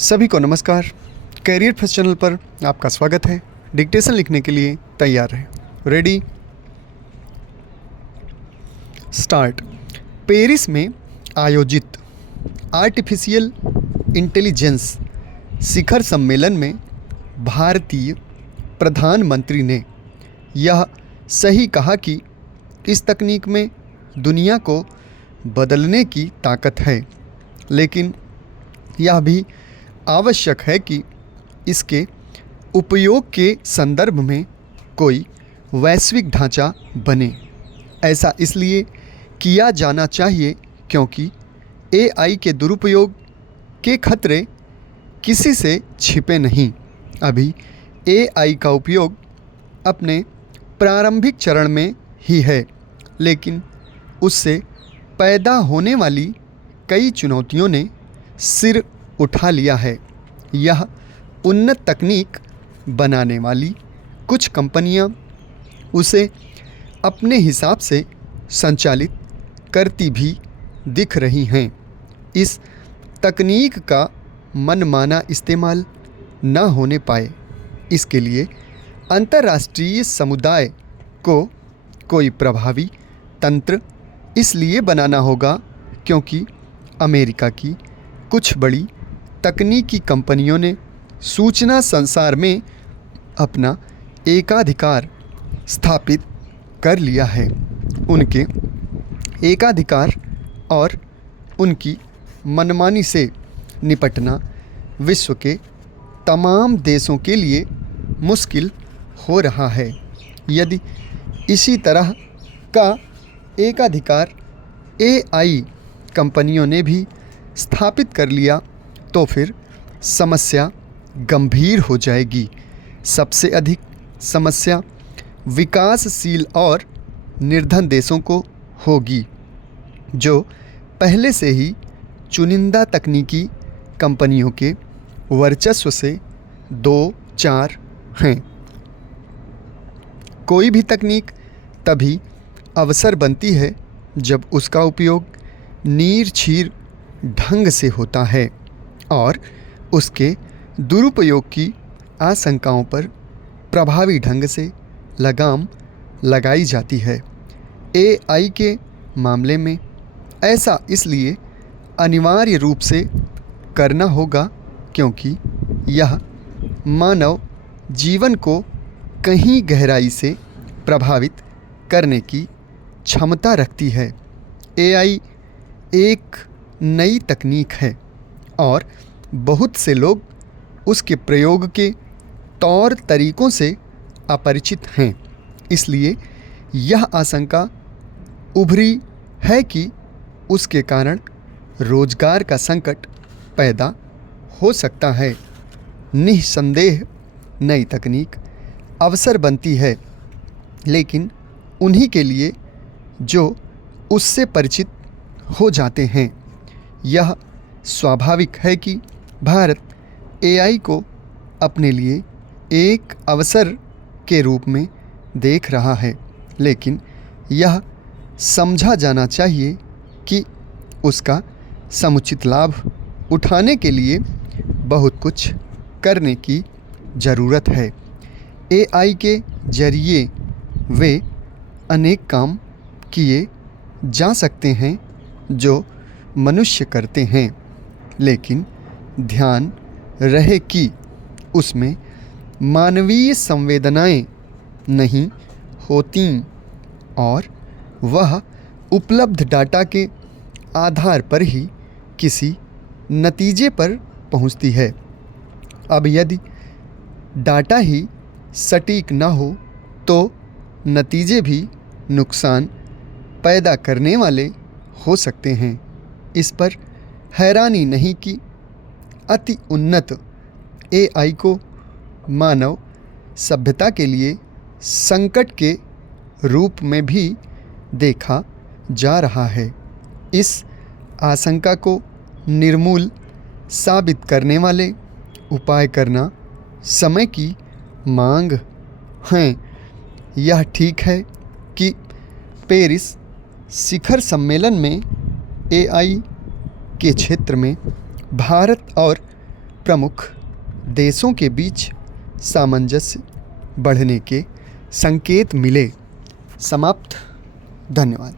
सभी को नमस्कार। कैरियर फर्स्ट चैनल पर आपका स्वागत है। डिक्टेशन लिखने के लिए तैयार रहें। Ready start. पेरिस में आयोजित आर्टिफिशियल इंटेलिजेंस शिखर सम्मेलन में भारतीय प्रधानमंत्री ने यह सही कहा कि इस तकनीक में दुनिया को बदलने की ताकत है, लेकिन यह भी आवश्यक है कि इसके उपयोग के संदर्भ में कोई वैश्विक ढांचा बने। ऐसा इसलिए किया जाना चाहिए क्योंकि एआई के दुरुपयोग के खतरे किसी से छिपे नहीं। अभी एआई का उपयोग अपने प्रारंभिक चरण में ही है, लेकिन उससे पैदा होने वाली कई चुनौतियों ने सिर उठा लिया है। यह उन्नत तकनीक बनाने वाली कुछ कंपनियां उसे अपने हिसाब से संचालित करती भी दिख रही हैं। इस तकनीक का मनमाना इस्तेमाल न होने पाए, इसके लिए अंतर्राष्ट्रीय समुदाय को कोई प्रभावी तंत्र इसलिए बनाना होगा क्योंकि अमेरिका की कुछ बड़ी तकनीकी कंपनियों ने सूचना संसार में अपना एकाधिकार स्थापित कर लिया है। उनके एकाधिकार और उनकी मनमानी से निपटना विश्व के तमाम देशों के लिए मुश्किल हो रहा है। यदि इसी तरह का एकाधिकार एआई कंपनियों ने भी स्थापित कर लिया तो फिर समस्या गंभीर हो जाएगी। सबसे अधिक समस्या विकासशील और निर्धन देशों को होगी, जो पहले से ही चुनिंदा तकनीकी कंपनियों के वर्चस्व से दो चार हैं। कोई भी तकनीक तभी अवसर बनती है जब उसका उपयोग नीरछीर ढंग से होता है और उसके दुरुपयोग की आशंकाओं पर प्रभावी ढंग से लगाम लगाई जाती है। एआई के मामले में ऐसा इसलिए अनिवार्य रूप से करना होगा क्योंकि यह मानव जीवन को कहीं गहराई से प्रभावित करने की क्षमता रखती है। एआई एक नई तकनीक है और बहुत से लोग उसके प्रयोग के तौर तरीकों से अपरिचित हैं। इसलिए यह आशंका उभरी है कि उसके कारण रोजगार का संकट पैदा हो सकता है। निस्संदेह नई तकनीक अवसर बनती है, लेकिन उन्हीं के लिए जो उससे परिचित हो जाते हैं। यह स्वाभाविक है कि भारत एआई को अपने लिए एक अवसर के रूप में देख रहा है, लेकिन यह समझा जाना चाहिए कि उसका समुचित लाभ उठाने के लिए बहुत कुछ करने की ज़रूरत है। एआई के जरिए वे अनेक काम किए जा सकते हैं जो मनुष्य करते हैं, लेकिन ध्यान रहे कि उसमें मानवीय संवेदनाएं नहीं होती और वह उपलब्ध डाटा के आधार पर ही किसी नतीजे पर पहुंचती है। अब यदि डाटा ही सटीक न हो तो नतीजे भी नुकसान पैदा करने वाले हो सकते हैं। इस पर हैरानी नहीं कि अति उन्नत एआई को मानव सभ्यता के लिए संकट के रूप में भी देखा जा रहा है। इस आशंका को निर्मूल साबित करने वाले उपाय करना समय की मांग है। यह ठीक है कि पेरिस शिखर सम्मेलन में एआई के क्षेत्र में भारत और प्रमुख देशों के बीच सामंजस्य बढ़ने के संकेत मिले। समाप्त। धन्यवाद।